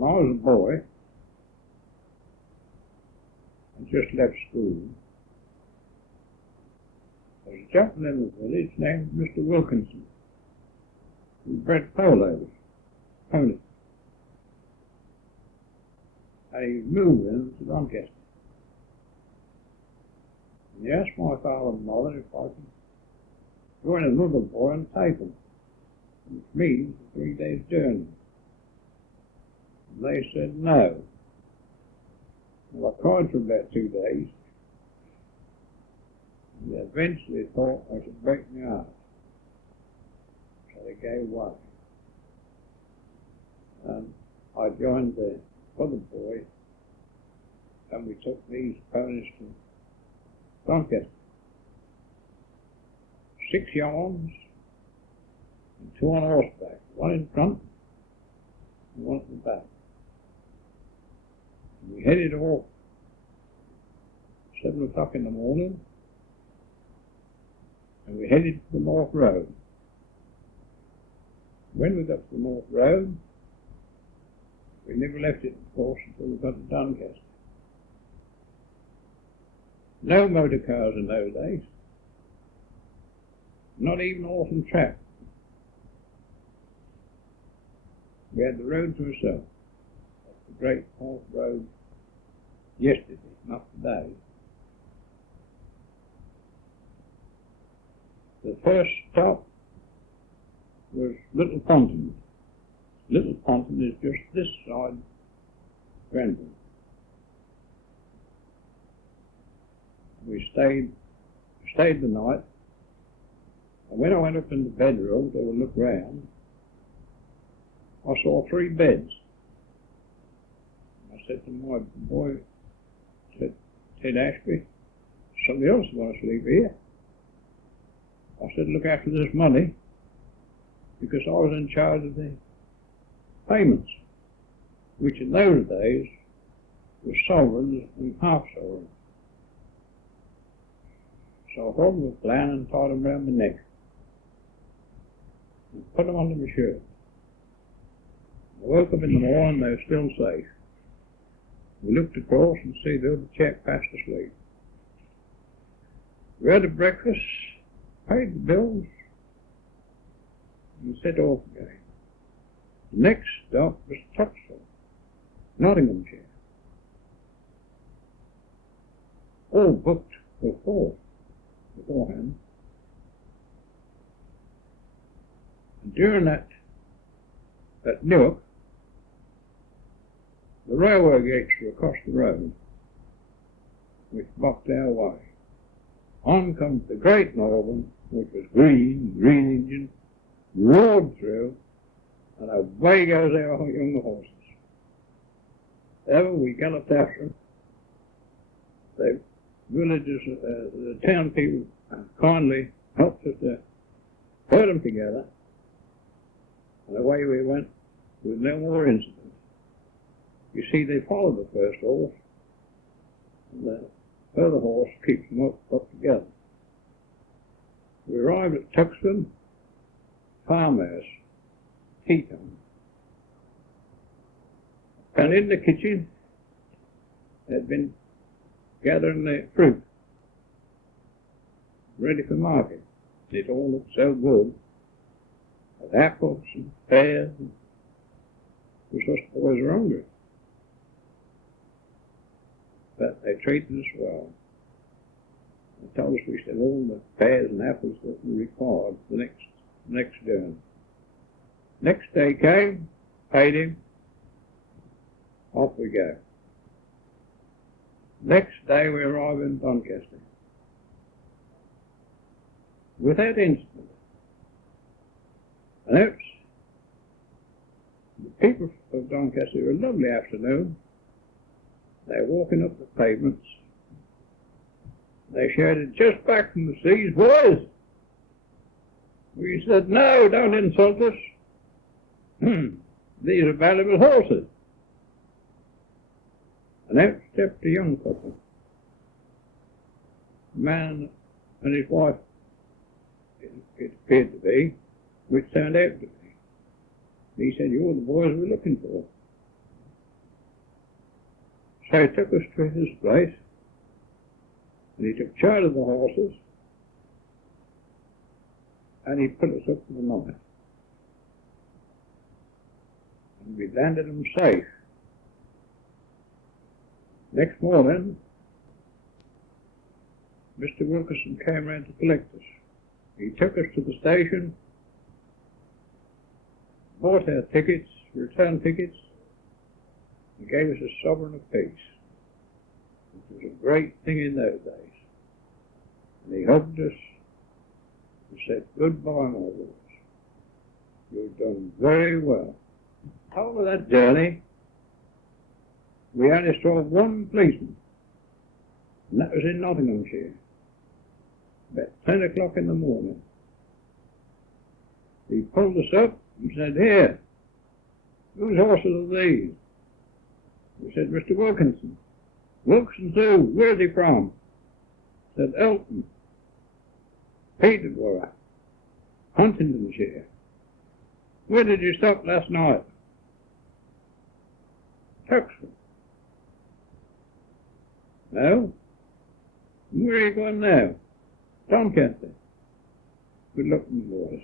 when I was a boy, I just left school, there was a gentleman in the village named Mr. Wilkinson, who bred ponies. And he was moving to Doncaster. And he asked my father and mother if I could join another boy and take him, which means a 3 days' journey. And they said no. Well, I cried for about 2 days, and they eventually thought I should break my heart. So they gave way. And I joined the other boy, and we took these ponies to Doncaster. 6 young ones, and 2 on horseback, 1 in front and 1 at the back. And we headed off 7 o'clock in the morning, and we headed to the North Road. When we got to the North Road, we never left it, of course, until we got to Doncaster. No motor cars in those days. Not even Orphan track. We had the road to ourselves. That's the great North Road yesterday, not today. The first stop was Little Ponton. Little Ponton is just this side Granville. We stayed the night, and when I went up in the bedroom to look round, I saw 3 beds. I said to my boy, Ted Ashby, somebody else is going to sleep here. I said, look after this money, because I was in charge of the payments, which in those days were sovereigns and half sovereigns. So I held my plan and tied them round my neck and put them under my shirt. I woke up in the morning, they were still safe. We looked across and see the other chap fast asleep. We had a breakfast, paid the bills, and set off again. The next stop was Tuxford, Nottinghamshire. All booked beforehand. And during that Newark, the railway gates were across the road, which blocked our way. On comes the Great Northern, which was green engine, roared through, and away goes our young horses. Ever we galloped after them. The villagers, the town people kindly helped us to put them together, and away we went with no more incident. You see, they followed the first horse, and the other horse keeps them up together. We arrived at Tuxford, farmhouse, tea time. And in the kitchen, they'd been gathering the fruit, ready for market. It all looked so good, with apples and pears, and us boys were hungry. But they treated us well. They told us we should have all the pears and apples that we required for the next journey. Next day came, paid him, off we go. Next day we arrived in Doncaster. Without incident. And that's the people of Doncaster were a lovely afternoon. They were walking up the pavements. They shouted, just back from the seas, boys. We said, no, don't insult us. These are valuable horses. And out stepped a young couple. A man and his wife, it appeared to be, which turned out to be. He said, you're the boys we're looking for. So he took us to his place, and he took charge of the horses, and he put us up for the night. And we landed them safe. Next morning, Mr. Wilkerson came round to collect us. He took us to the station, bought our tickets, return tickets, and gave us a sovereign apiece. It was a great thing in those days. And he hugged us and said, "Goodbye, my boys. You've done very well." Over that journey, we only saw one policeman, and that was in Nottinghamshire, about 10 o'clock in the morning. He pulled us up and said, "Here, whose horses are these?" We said, "Mr. Wilkinson." "Wilkinson who? Where's he from?" Said, "Elton, Peterborough, Huntingdonshire." "Where did you stop last night?" "Tuxford." "No? Where are you going now?" "Doncaster." "Good luck, boys."